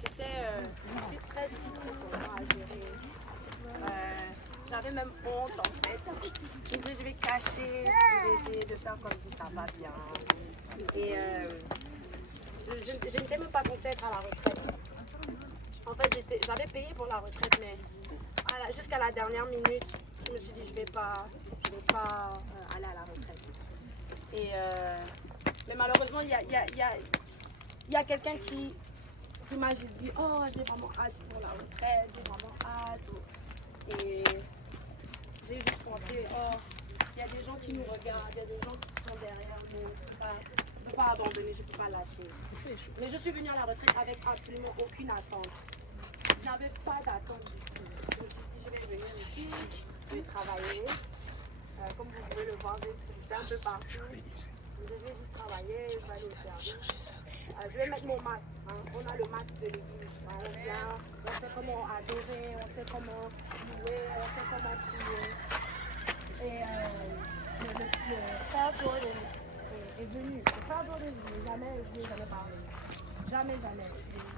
c'était très difficile pour moi à gérer. J'avais même honte en fait. Je me disais, je vais cacher, je vais essayer de faire comme si ça va bien. Et je n'étais même pas censée être à la retraite. En fait, j'avais payé pour la retraite, mais jusqu'à la dernière minute, je me suis dit, je vais pas aller à la retraite. Mais malheureusement, il y a quelqu'un qui m'a juste dit, oh, j'ai vraiment hâte pour la retraite, j'ai vraiment hâte. Et j'ai juste pensé, oh, il y a des gens qui nous regardent, il y a des gens qui sont derrière nous. Je ne peux pas abandonner, je ne peux pas lâcher. Mais je suis venue à la retraite avec absolument aucune attente. Je n'avais pas d'attente du tout. Je me suis dit, je vais venir ici, je vais travailler. Comme vous pouvez le voir, j'ai visité un peu partout. Je vais juste travailler, je vais aller au service. Je vais mettre mon masque. Hein. On a le masque de l'église. Hein. On vient, on sait comment adorer, on sait comment louer, on sait comment prier. Et le frère Jordan est venu. Le frère Jordan, je ne lui ai jamais parlé. Jamais.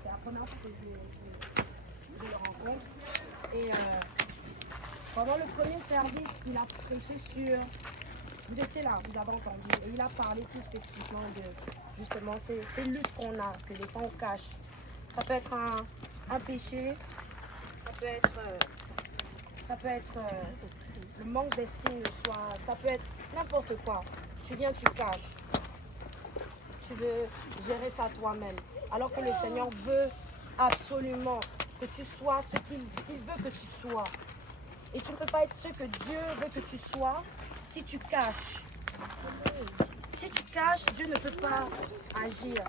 C'est la première fois que je le rencontre. Et pendant le premier service, il a prêché sur... Vous étiez là, vous avez entendu. Et il a parlé plus spécifiquement de justement ces luttes qu'on a, que des fois on cache. Ça peut être un péché, ça peut être le manque d'estime de soi, ça peut être n'importe quoi. Tu viens, tu caches. Tu veux gérer ça toi-même. Alors que le Seigneur veut absolument que tu sois ce qu'il veut que tu sois. Et tu ne peux pas être ce que Dieu veut que tu sois si tu caches. Si tu caches, Dieu ne peut pas agir.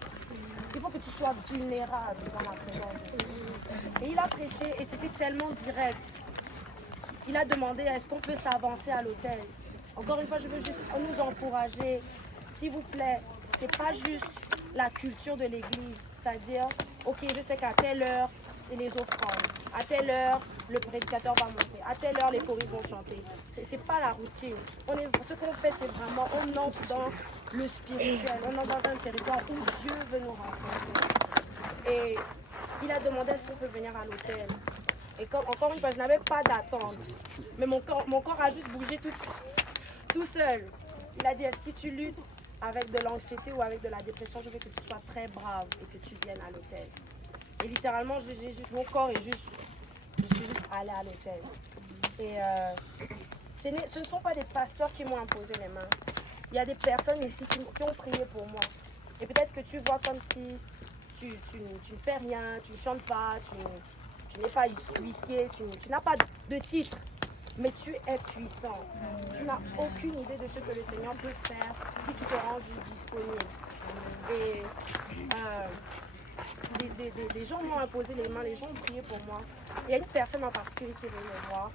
Il faut que tu sois vulnérable dans la présence de Dieu. Et il a prêché et c'était tellement direct. Il a demandé est-ce qu'on peut s'avancer à l'autel. Encore une fois, je veux juste nous encourager. S'il vous plaît, ce n'est pas juste la culture de l'église. C'est-à-dire, ok, je sais qu'à telle heure, c'est les offrandes. À telle heure, le prédicateur va monter. À telle heure, les choristes vont chanter. Ce n'est pas la routine. Ce qu'on fait, c'est vraiment, on entre dans le spirituel. On entre dans un territoire où Dieu veut nous rencontrer. Et il a demandé est-ce qu'on peut venir à l'hôtel. Et encore une fois, je n'avais pas d'attente. Mais mon corps a juste bougé tout seul. Il a dit, si tu luttes avec de l'anxiété ou avec de la dépression, je veux que tu sois très brave et que tu viennes à l'hôtel. Et littéralement, mon corps est juste... Je suis juste allée à l'hôtel. Et ce ne sont pas des pasteurs qui m'ont imposé les mains. Il y a des personnes ici qui ont prié pour moi. Et peut-être que tu vois comme si tu ne fais rien, tu ne chantes pas, tu n'es pas huissier, tu n'as pas de titre. Mais tu es puissant. Tu n'as aucune idée de ce que le Seigneur peut faire si tu te rends juste disponible. Et des gens m'ont imposé les mains, les gens ont prié pour moi. Il y a une personne en particulier qui est venue me voir.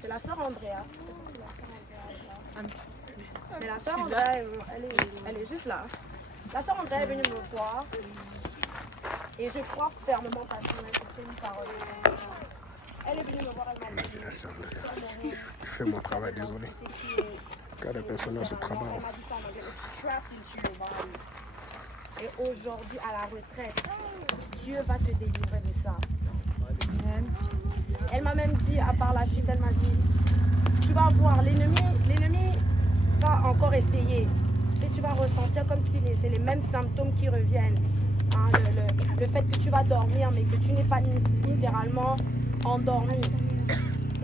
C'est la sœur Andrea. Mais la sœur Andrea, elle est juste là. La sœur Andrea est venue me voir. Et je crois fermement parce qu'elle m'a fait une parole. Elle est venue me voir, elle m'a dit. Je fais mon travail, désolé. Car la personne a ce travail. Elle m'a dit ça en anglais. It's trapped into your body. Et aujourd'hui, à la retraite, Dieu va te délivrer de ça. Elle m'a même dit, à part la suite, elle m'a dit, tu vas voir, l'ennemi va encore essayer. Et tu vas ressentir comme si c'est les mêmes symptômes qui reviennent. Hein, le fait que tu vas dormir, mais que tu n'es pas littéralement endormi.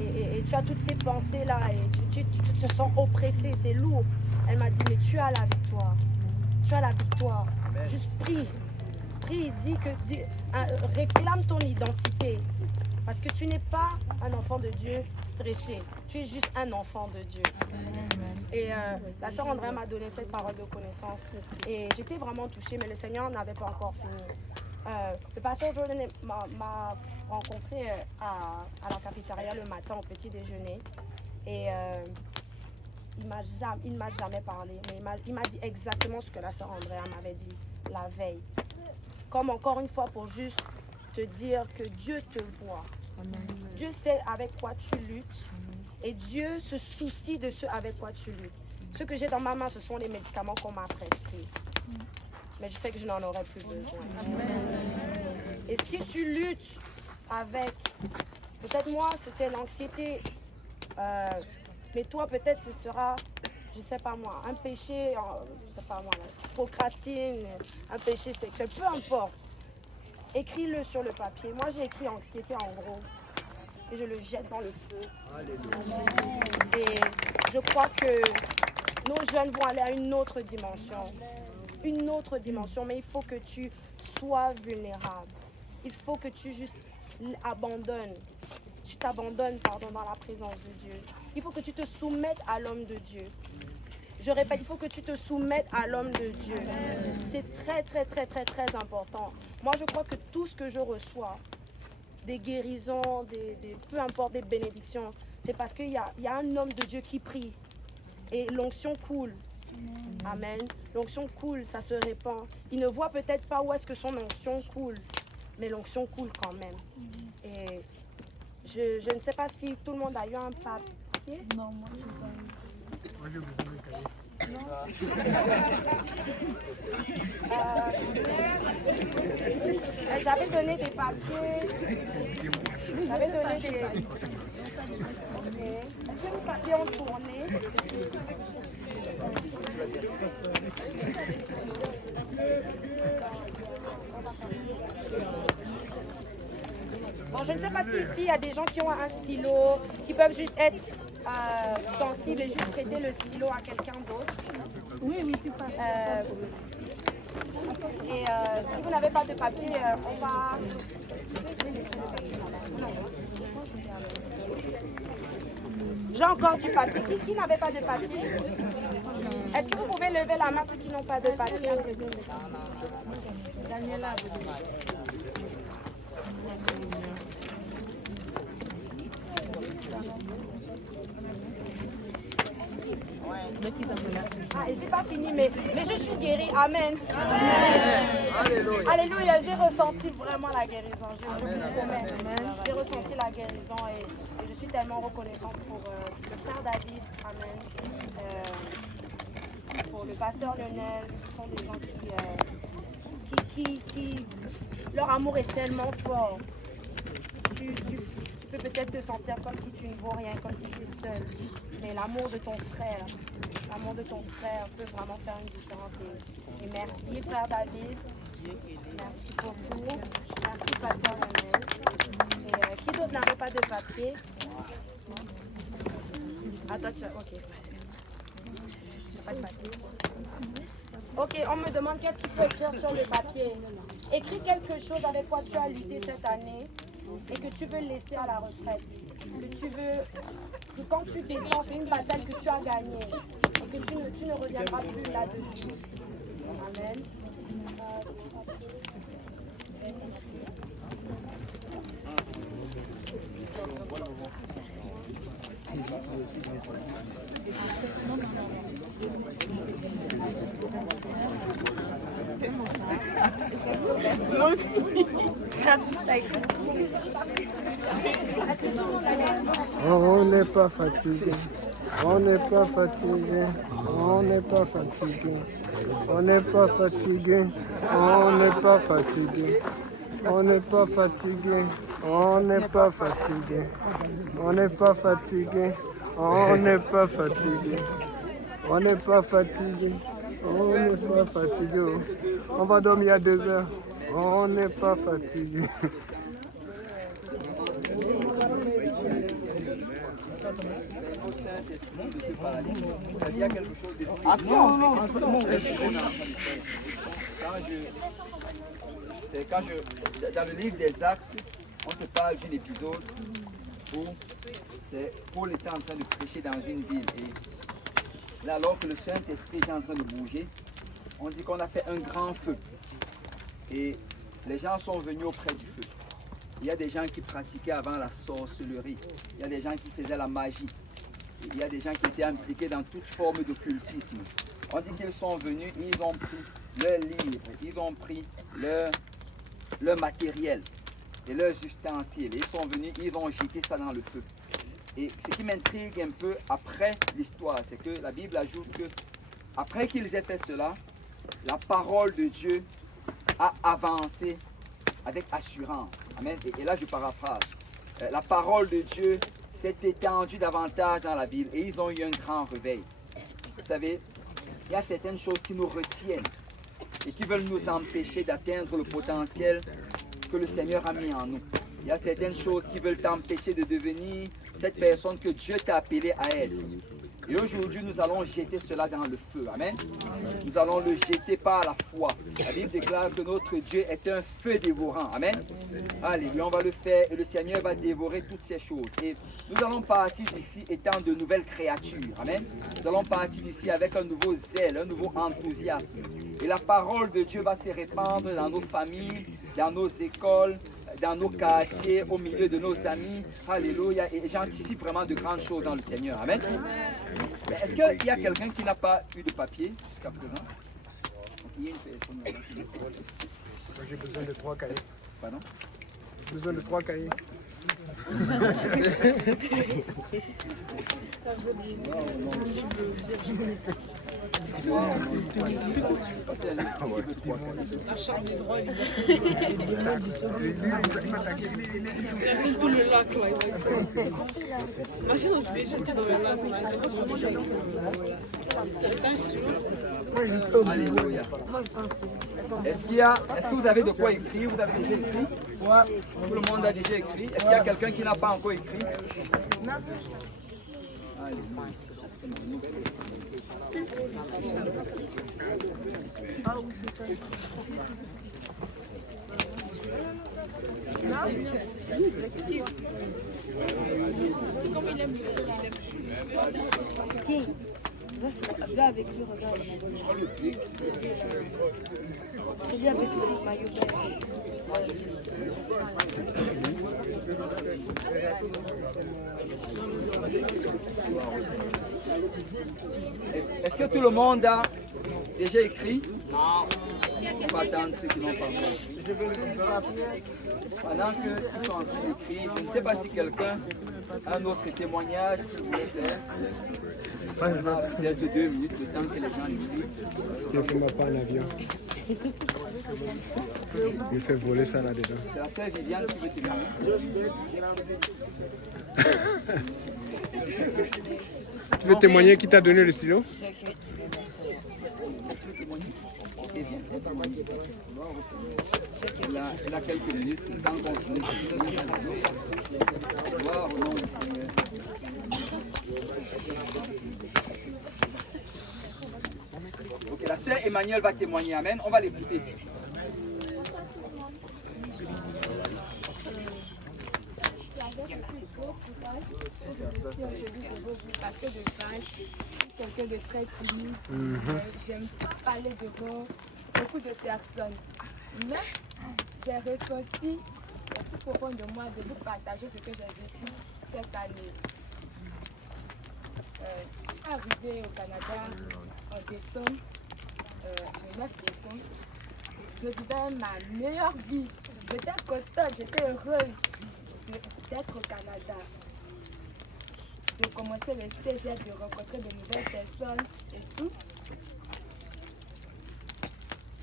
Et tu as toutes ces pensées-là, et tu te sens oppressé, c'est lourd. Elle m'a dit, mais tu as la victoire. Tu as la victoire. Amen. Juste prie, réclame ton identité. Parce que tu n'es pas un enfant de Dieu stressé. Tu es juste un enfant de Dieu. Amen. Et la sœur Andrea m'a donné cette parole de connaissance. Et j'étais vraiment touchée, mais le Seigneur n'avait pas encore fini. Le pasteur Jordan m'a rencontré à la cafétéria le matin au petit déjeuner. Et il ne m'a jamais parlé, mais il m'a dit exactement ce que la sœur Andrea m'avait dit la veille. Comme encore une fois pour juste te dire que Dieu te voit. Amen. Dieu sait avec quoi tu luttes. Amen. Et Dieu se soucie de ce avec quoi tu luttes. Ce que j'ai dans ma main, ce sont les médicaments qu'on m'a prescrits. Mais je sais que je n'en aurai plus besoin. Amen. Et si tu luttes avec, peut-être moi c'était l'anxiété, mais toi peut-être ce sera, je sais pas moi, un péché, je sais pas moi, procrastine, un péché sexuel, peu importe. Écris-le sur le papier. Moi j'ai écrit anxiété en gros et je le jette dans le feu. Et je crois que nos jeunes vont aller à une autre dimension. Une autre dimension, mais il faut que tu sois vulnérable. Il faut que tu juste abandonnes. Tu t'abandonnes, pardon, dans la présence de Dieu. Il faut que tu te soumettes à l'homme de Dieu. Je répète, il faut que tu te soumettes à l'homme de Dieu. C'est très, très, très, très, très important. Moi, je crois que tout ce que je reçois, des guérisons, peu importe, des bénédictions, c'est parce qu'il y a un homme de Dieu qui prie. Et l'onction coule. Amen. L'onction coule, ça se répand. Il ne voit peut-être pas où est-ce que son onction coule, mais l'onction coule quand même. Et je ne sais pas si tout le monde a eu un papier. Non, moi je n'ai pas eu. Moi, j'ai besoin de cahier. J'avais donné des papiers. J'avais donné des... Ok. Est-ce que les papiers ont tourné? Bon, je ne sais pas s'il y a des gens qui ont un stylo, qui peuvent juste être sensibles et juste prêter le stylo à quelqu'un d'autre. Oui, oui, tu passes. Et si vous n'avez pas de papier, on va... J'ai encore du papier. Qui n'avait pas de papier? Est-ce que vous pouvez lever la main ceux qui n'ont pas de papier? Daniela, ah, et j'ai pas fini, mais je suis guérie. Amen. Amen. Alléluia, j'ai ressenti vraiment la guérison. J'ai ressenti la guérison et je suis tellement reconnaissante pour le frère David. Amen. Pour le pasteur Lionel. Ce sont des gens qui leur amour est tellement fort. Tu peux peut-être te sentir comme si tu ne vaux rien, comme si tu es seul. Mais l'amour de ton frère peut vraiment faire une différence. Et merci, frère David. Merci beaucoup. Merci, pasteur Lionel. Et qui d'autre n'avait pas de papier? Ah, toi, tu as... Ok. Pas de papier. Ok, on me demande qu'est-ce qu'il faut écrire sur le papier. Écris quelque chose avec quoi tu as lutté cette année et que tu veux laisser à la retraite. Que tu veux, que quand tu descends, c'est une bataille que tu as gagnée et que tu ne reviendras plus là-dessus. Amen. On n'est pas fatigué. On n'est pas fatigué. On n'est pas fatigué. On n'est pas fatigué. On n'est pas fatigué. On n'est pas fatigué. On n'est pas fatigué. On n'est pas fatigué. On n'est pas fatigué. On n'est pas fatigué. On n'est pas fatigué. On va dormir à 2 heures. On n'est pas fatigué. Dans le livre des Actes, on te parle d'un épisode où Paul était en train de prêcher dans une ville. Et là, alors que le Saint-Esprit était en train de bouger, on dit qu'on a fait un grand feu. Et les gens sont venus auprès du feu. Il y a des gens qui pratiquaient avant la sorcellerie. Il y a des gens qui faisaient la magie. Il y a des gens qui étaient impliqués dans toute forme d'occultisme. On dit qu'ils sont venus, ils ont pris leurs livres, ils ont pris leur matériel et leurs ustensiles. Ils sont venus, ils ont jeté ça dans le feu. Et ce qui m'intrigue un peu après l'histoire, c'est que la Bible ajoute que après qu'ils aient fait cela, la parole de Dieu a avancé avec assurance. Amen. Et là, je paraphrase. La parole de Dieu s'est étendue davantage dans la ville et ils ont eu un grand réveil. Vous savez, il y a certaines choses qui nous retiennent et qui veulent nous empêcher d'atteindre le potentiel que le Seigneur a mis en nous. Il y a certaines choses qui veulent t'empêcher de devenir cette personne que Dieu t'a appelé à être. Et aujourd'hui, nous allons jeter cela dans le feu. Amen. Nous allons le jeter par la foi. La Bible déclare que notre Dieu est un feu dévorant. Amen. Alléluia, on va le faire et le Seigneur va dévorer toutes ces choses. Et nous allons partir d'ici étant de nouvelles créatures. Amen. Nous allons partir d'ici avec un nouveau zèle, un nouveau enthousiasme. Et la parole de Dieu va se répandre dans nos familles, dans nos écoles, dans nos quartiers, au milieu de nos amis. Alléluia. Et j'anticipe vraiment de grandes choses dans le Seigneur. Amen. Mais est-ce qu'il y a quelqu'un qui n'a pas eu de papier jusqu'à présent? Il y a une personne là. Moi, j'ai besoin de 3 cahiers. Pardon? J'ai besoin de 3 cahiers. C'est tout le lac là. Imagine, on fait jeter dans le lac là. Alléluia. Est-ce que vous avez de quoi écrire? Vous avez déjà écrit? Tout le monde a déjà écrit. Est-ce qu'il y a quelqu'un qui n'a pas encore écrit? Non. Là avec lui, regarde. Je dis avec le maillot Est-ce que tout le monde a déjà écrit? Non. On va attendre ceux qui n'ont pas encore. Pendant qu'ils sont en train d'écrire, je ne sais pas si quelqu'un a un autre témoignage qu'il voulait faire. Peut-être 2 minutes, le temps que les gens lisent. Je ne fais pas en avion. Il fait voler ça là-dedans. C'est la frère Viviane qui veut témoigner. Tu veux témoigner qui t'a donné le stylo? Ok, viens. Elle a quelques minutes, le temps qu'on finisse. Gloire au nom du Seigneur. Ok, la sœur Emmanuel va témoigner. Amen. On va l'écouter. Parce que de base, je suis quelqu'un de très timide. J'aime pas parler devant beaucoup de personnes. Mais j'ai ressenti au plus profond de moi de vous partager ce que j'ai vécu cette année. Je suis arrivée au Canada en décembre, le 9 décembre. Je vivais ma meilleure vie. J'étais contente, j'étais heureuse d'être au Canada. De commencer le cégep, de rencontrer de nouvelles personnes et tout.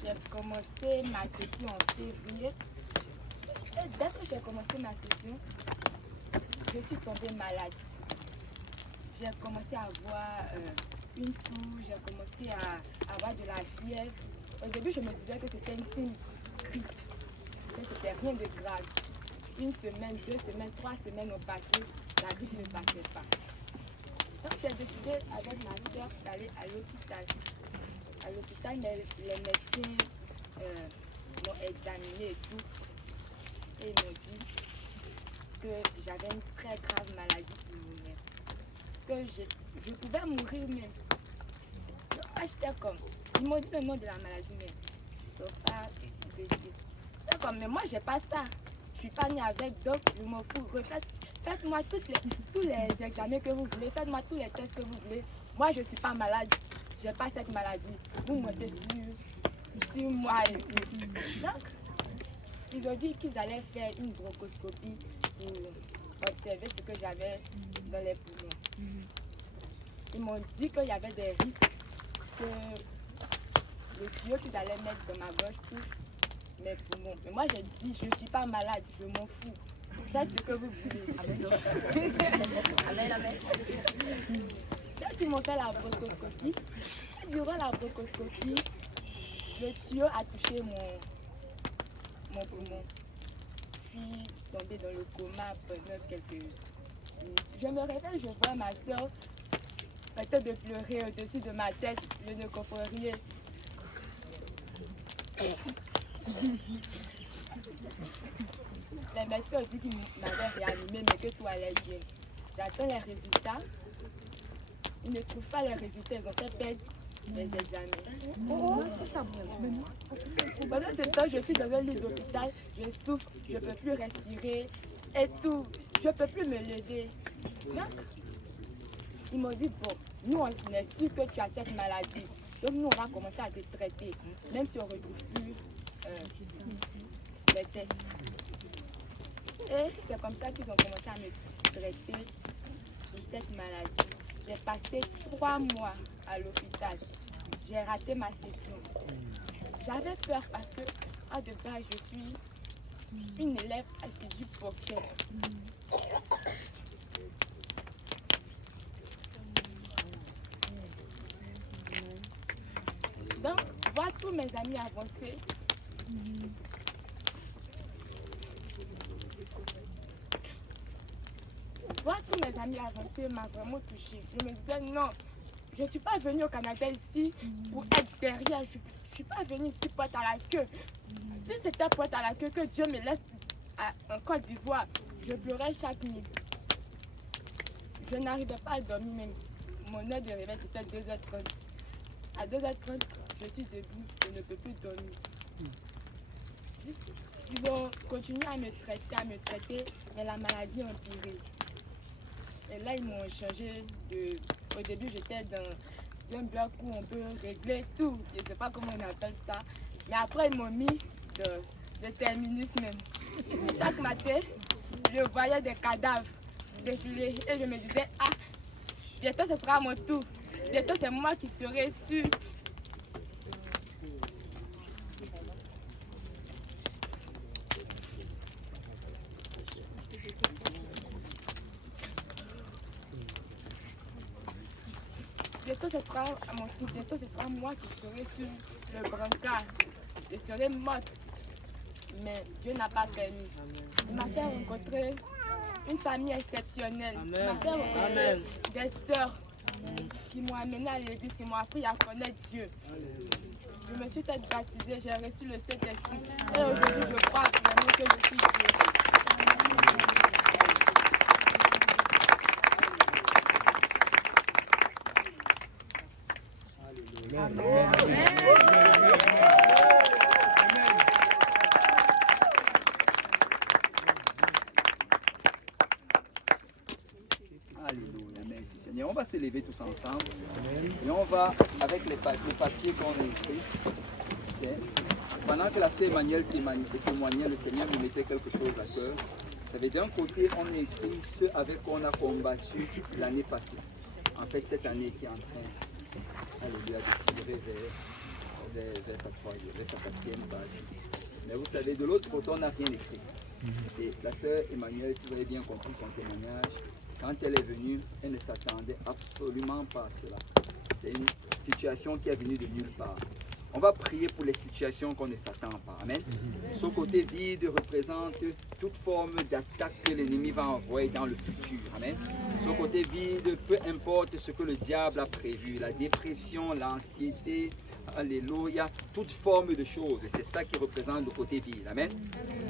J'ai commencé ma session en février. Et dès que j'ai commencé ma session, je suis tombée malade. J'ai commencé à avoir une toux, j'ai commencé à avoir de la fièvre. Au début, je me disais que c'était une fine grippe, que c'était rien de grave. 1 semaine, 2 semaines, 3 semaines ont passé, la grippe ne passait pas. Donc j'ai décidé avec ma soeur d'aller à l'hôpital. À l'hôpital, les médecins m'ont examiné et tout. Et ils m'ont dit que j'avais une très grave maladie pulmonaire. Que je pouvais mourir même. Donc moi j'étais comme, ils m'ont dit le nom de la maladie, mais ils ne sont pas décidés. C'est comme, mais moi j'ai pas ça. Je suis pas née avec, donc je m'en fous. Faites-moi tous les examens que vous voulez, faites-moi tous les tests que vous voulez. Moi, je ne suis pas malade, je n'ai pas cette maladie. Vous montez sur moi et puis. Donc, ils ont dit qu'ils allaient faire une bronchoscopie pour observer ce que j'avais dans les poumons. Ils m'ont dit qu'il y avait des risques que le tuyau qu'ils allaient mettre dans ma bouche mes poumons. Mais moi, j'ai dit, je ne suis pas malade, je m'en fous. Faites ce que vous voulez. Amen, amen. Quand ils m'ont fait la bronchoscopie, durant la bronchoscopie, le tuyau a touché mon poumon. Je suis tombée dans le coma pendant quelques minutes. Je me réveille, je vois ma soeur peut-être de pleurer au-dessus de ma tête. Je ne comprends rien. Les médecins ont dit qu'ils m'avaient réanimé, mais que tout allait bien. J'attends les résultats. Ils ne trouvent pas les résultats, ils ont fait perdre les examens. Pendant ce temps, je suis dans un lit d'hôpital, je souffre, je ne peux plus respirer et tout. Je ne peux plus me lever. Donc, ils m'ont dit, bon, nous on est sûr que tu as cette maladie. Donc nous on va commencer à te traiter, même si on ne retrouve plus les tests. Et c'est comme ça qu'ils ont commencé à me traiter de cette maladie. J'ai passé 3 mois à l'hôpital. J'ai raté ma session. J'avais peur parce que, de base, je suis une élève assidue pour cœur. Donc, voir tous mes amis avancer, m'a vraiment touchée. Je me disais non, je ne suis pas venue au Canada ici pour être derrière. Je ne suis pas venue ici pour être à la queue. Si c'était pour être à la queue, que Dieu me laisse en Côte d'Ivoire, je pleurais chaque nuit. Je n'arrivais pas à dormir même. Mon heure de réveil c'était 2h30. À 2h30, je suis debout, je ne peux plus dormir. Ils ont continué à me traiter, mais la maladie a empiré. Et là, ils m'ont changé de... Au début, j'étais dans un bloc où on peut régler tout. Je ne sais pas comment on appelle ça. Mais après, ils m'ont mis de terminus même. Et chaque matin, je voyais des cadavres défiler. Et je me disais, bientôt ce sera mon tour. Bientôt c'est moi qui serai sûr. Bientôt ce sera à mon tour. Bientôt ce sera moi qui serai sur le brancard. Je serai morte. Mais Dieu n'a pas permis. Il m'a fait rencontrer une famille exceptionnelle. Il m'a fait rencontrer des sœurs qui m'ont amené à l'église, qui m'ont appris à connaître Dieu. Je me suis fait baptiser, j'ai reçu le Saint-Esprit. Et aujourd'hui, je crois vraiment que je suis Dieu. Amen. Alléluia, merci Seigneur. On va se lever tous ensemble. Et on va, avec les papiers qu'on a écrits, pendant que la sœur Emmanuel témoignait, le Seigneur nous mettait quelque chose à cœur. Ça veut dire d'un côté, on a écrit ce avec quoi on a combattu l'année passée. En fait, cette année qui est en train, alléluia, de tirer vers ta quatrième partie. Mais vous savez, de l'autre côté, on n'a rien écrit. Et la sœur Emmanuel, si vous avez bien compris son témoignage, quand elle est venue, elle ne s'attendait absolument pas à cela. C'est une situation qui est venue de nulle part. On va prier pour les situations qu'on ne s'attend pas. Amen. Ce côté vide représente toute forme d'attaque que l'ennemi va envoyer dans le futur. Amen. Ce côté vide, peu importe ce que le diable a prévu, la dépression, l'anxiété, alléluia, toute forme de choses. C'est ça qui représente le côté vide. Amen.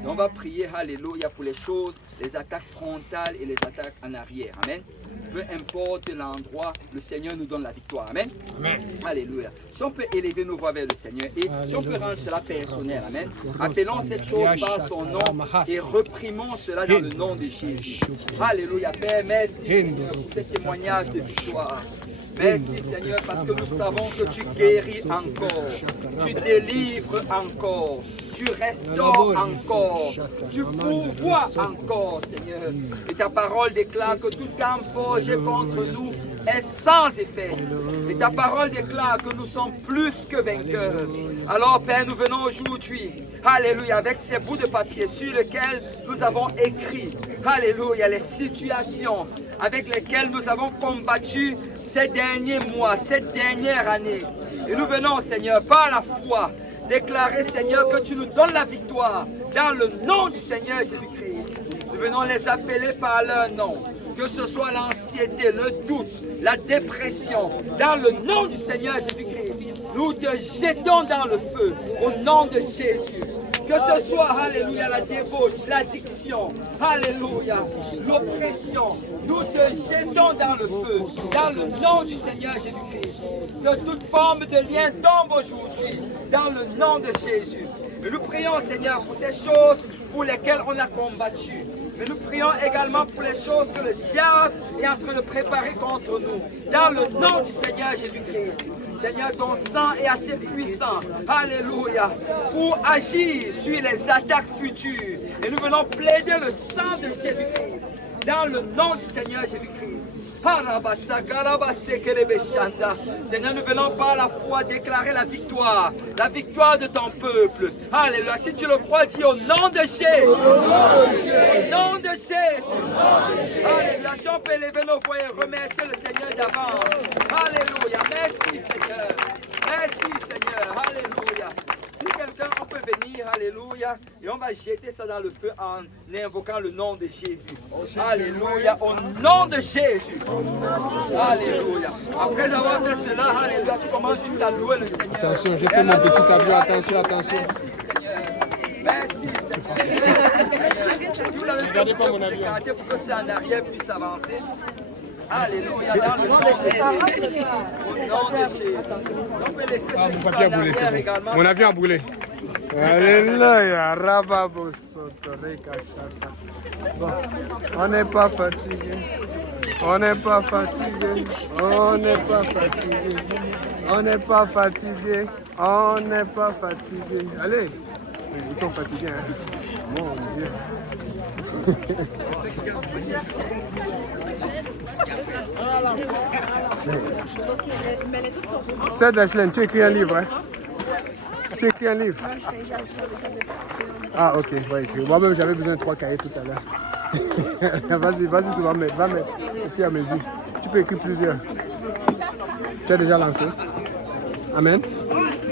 Donc on va prier, alléluia, pour les choses, les attaques frontales et les attaques en arrière. Amen. Peu importe l'endroit, le Seigneur nous donne la victoire. Amen. Amen. Alléluia. Si on peut élever nos voix vers le Seigneur et si on peut rendre cela personnel. Amen. Appelons cette chose par son nom et reprimons cela dans le nom de Jésus. Alléluia. Père, merci pour ce témoignage de victoire. Merci Seigneur parce que nous savons que tu guéris encore, tu délivres encore, tu restaures encore, tu pourvois encore Seigneur. Et ta parole déclare que toute arme forgée contre nous est sans effet. Et ta parole déclare que nous sommes plus que vainqueurs. Alors Père, nous venons aujourd'hui Alléluia, avec ces bouts de papier sur lesquels nous avons écrit, alléluia, les situations avec lesquelles nous avons combattu ces derniers mois, cette dernière année. Et nous venons, Seigneur, par la foi, déclarer, Seigneur, que tu nous donnes la victoire dans le nom du Seigneur Jésus-Christ. Nous venons les appeler par leur nom. Que ce soit l'anxiété, le doute, la dépression, dans le nom du Seigneur Jésus-Christ, nous te jetons dans le feu au nom de Jésus. Que ce soit, alléluia, la débauche, l'addiction, alléluia, l'oppression, nous te jetons dans le feu, dans le nom du Seigneur Jésus-Christ. Que toute forme de lien tombe aujourd'hui, dans le nom de Jésus. Et nous prions, Seigneur, pour ces choses pour lesquelles on a combattu. Mais nous prions également pour les choses que le diable est en train de préparer contre nous. Dans le nom du Seigneur Jésus-Christ. Seigneur, ton sang est assez puissant. Alléluia. Pour agir sur les attaques futures. Et nous venons plaider le sang de Jésus-Christ. Dans le nom du Seigneur Jésus-Christ. Seigneur, nous venons par la foi déclarer la victoire de ton peuple. Alléluia. Si tu le crois, dis au nom de Jésus. Au nom de Jésus. Alléluia. Si on peut lever nos voix et remercier le Seigneur d'avance. Alléluia. Merci Seigneur. Merci Seigneur. Alléluia. Si quelqu'un, on peut venir, alléluia, et on va jeter ça dans le feu en invoquant le nom de Jésus. Alléluia, au nom de Jésus. Alléluia. Après avoir fait cela, alléluia, tu commences juste à louer le Seigneur. Attention, j'ai fait mon petit avion, attention, attention. Merci Seigneur. Merci Seigneur. Vous l'avez fait pour que c'est en arrière puisse avancer. Alléluia, dans le nom de Jésus. Au nom de Jésus. On peut laisser ce qui est en arrière également. Mon avion a brûlé. Alléluia. Bon, on n'est pas fatigué. On n'est pas fatigué. On n'est pas fatigué. On n'est pas fatigué. On n'est pas fatigué. Allez. Ils sont fatigués, hein. Mon Dieu. C'est Dashlane, tu écris un livre, hein? Tu écris un livre? Ah, ok, va écrire. Moi-même, j'avais besoin de 3 cahiers tout à l'heure. Vas-y, va mettre au fur et à mesure. Tu peux écrire plusieurs. Tu as déjà lancé? Amen.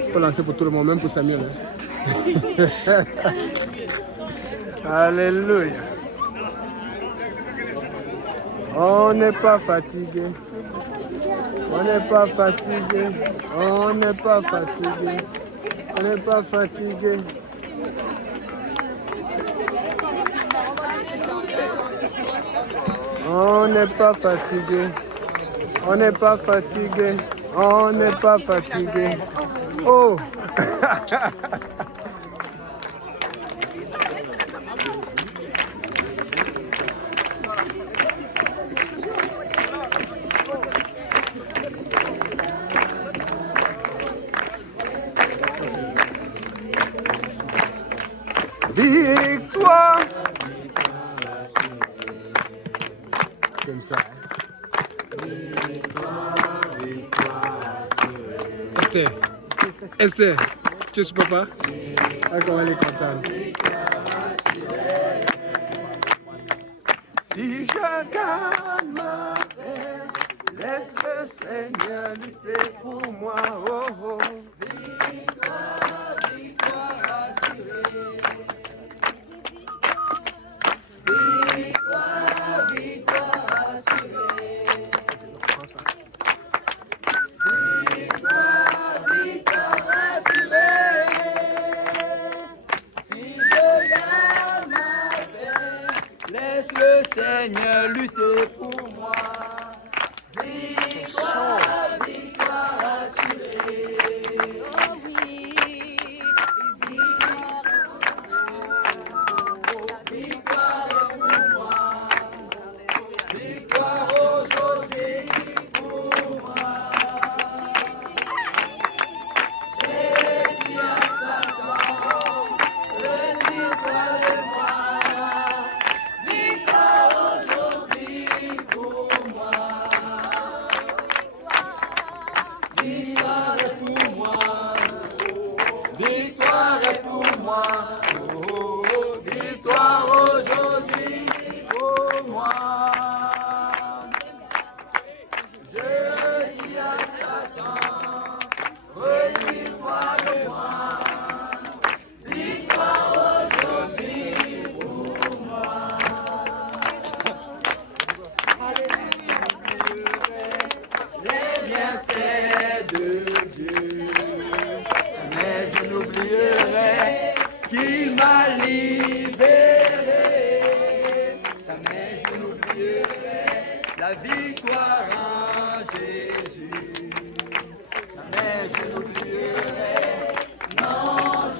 Il faut lancer pour tout le monde, même pour Samuel. Hein? Alléluia. On n'est pas fatigué. On n'est pas fatigué. On n'est pas fatigué. On n'est pas fatigué. On n'est pas fatigué. On n'est pas fatigué. On n'est pas fatigué. Oh! Victoire. Comme ça. Esther, tu es papa? Ah, comment elle est contente. Si je gagne ma paix, laisse le Seigneur lutter pour moi. Oh, oh. Victoire, victoire assurée. Victoire, victoire assurée. Victoire, victoire assurée. Si je gagne ma paix, laisse le Seigneur lutter pour moi. Victoire, victoire assurée. Oh oui. Victoire. libéré. Jamais je n'oublierai la victoire en Jésus. Jamais je n'oublierai, non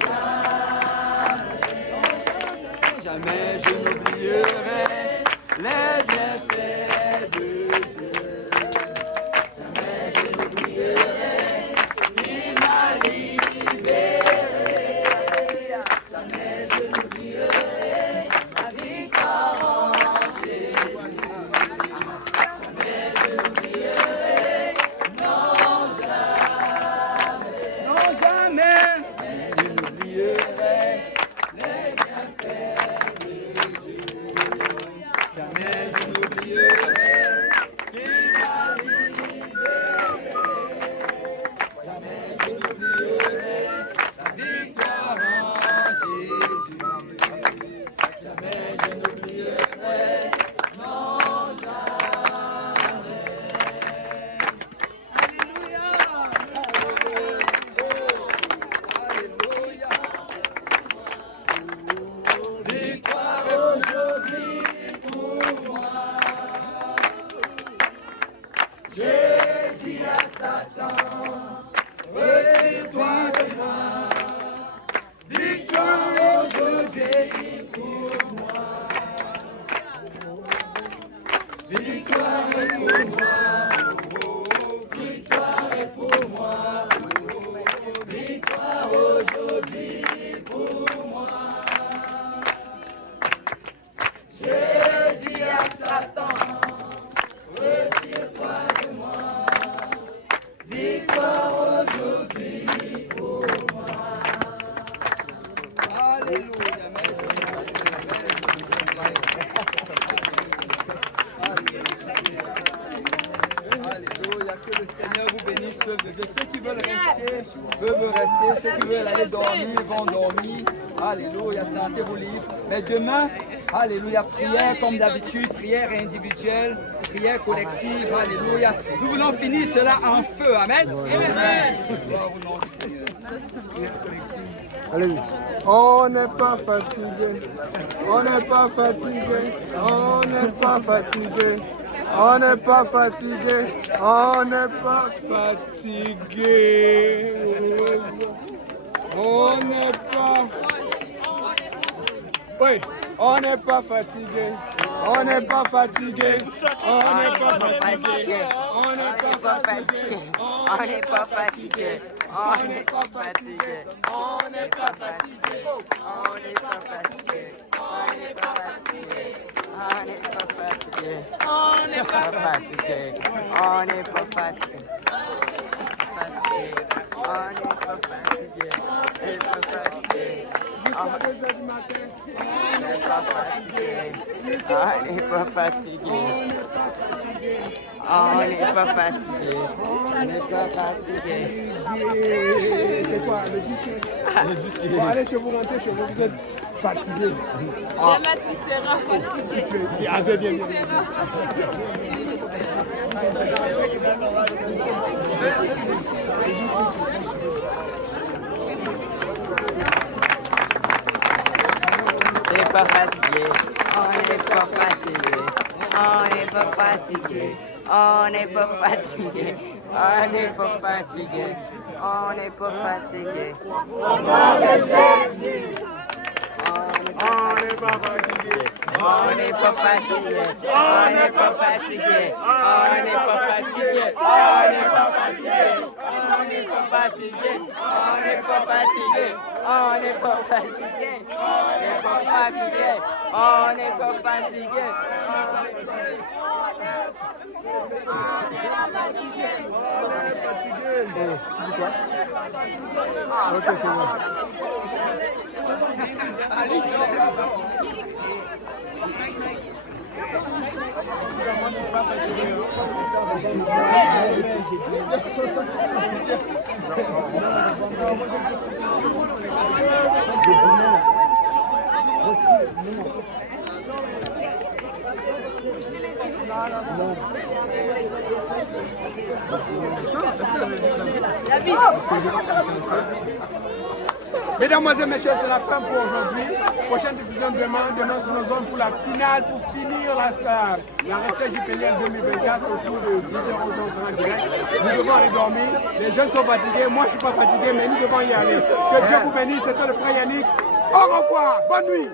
jamais. Jamais je n'oublierai les bienfaits de Dieu. Jamais je n'oublierai, il m'a libéré. Jamais je n'oublierai la victoire en Jésus. Jamais je n'oublierai, non jamais. Non jamais. Je n'oublierai les bienfaits de Dieu. Jamais je n'oublierai qu'il m'a libéré. Jamais je n'oublierai la victoire en Jésus. Jamais je n'oublierai, non jamais. Alléluia. Alléluia. Victoire aujourd'hui pour moi. J'ai dit à Satan, retire-toi de moi. Victoire aujourd'hui pour moi. Victoire est pour moi. Victoire est pour moi. Victoire aujourd'hui pour moi. J'ai dit à Satan, retire-toi de moi. Victoire aujourd'hui pour moi. Alléluia, merci. Alléluia, que le Seigneur vous bénisse, peuple de Dieu. Ceux qui veulent rester, peuvent rester. Ceux qui veulent aller dormir, vont dormir. Alléluia, sentez vos livres. Mais demain, alléluia, prière comme d'habitude, prière individuelle, prière collective. Alléluia. Nous voulons finir cela en feu. Amen. Amen. Gloire au nom du Seigneur. Allez-y. On n'est pas fatigué. On n'est pas fatigué. On n'est pas fatigué. On n'est pas fatigué. On n'est pas fatigué. On n'est pas. Oui, on n'est pas fatigué. On n'est pas fatigué. On n'est pas fatigué. On n'est pas fatigué. On n'est pas fatigué. On n'est pas fatigué. On n'est pas fatigué. On n'est pas fatigué. On n'est pas fatigué. On n'est pas fatigué. On n'est pas fatigué. On n'est pas fatigué. On n'est pas fatigué. On n'est pas fatigué. On n'est pas fatigué. On n'est pas fatigué. On n'est pas fatigué. C'est quoi le disque? Le disque. Bon, allez chez vous, rentrez chez vous, vous êtes fatigué. Demain, tu seras fatigué. Ah, bien, bien, bien. On n'est pas fatigué, on n'est pas fatigué, on n'est pas fatigué, on n'est pas fatigué, on n'est pas fatigué, on n'est pas fatigué. On n'est pas fatigué. On n'est pas fatigué, on n'est pas fatigué, on n'est pas fatigué, on n'est pas fatigué, on n'est pas fatigué, on n'est pas fatigué, on n'est pas fatigué, on n'est pas fatigué, Oh, tu dis quoi? Ok, c'est bon. Mesdames, et messieurs, c'est la fin pour aujourd'hui. Prochaine diffusion demain. Demain, sur nos zones pour la finale, pour finir la retraite JPL 2024 autour de 10h, 11h, on sera en direct. Nous devons aller dormir. Les jeunes sont fatigués. Moi, je ne suis pas fatigué, mais nous devons y aller. Que Dieu vous bénisse. C'était le frère Yannick. Au revoir. Bonne nuit.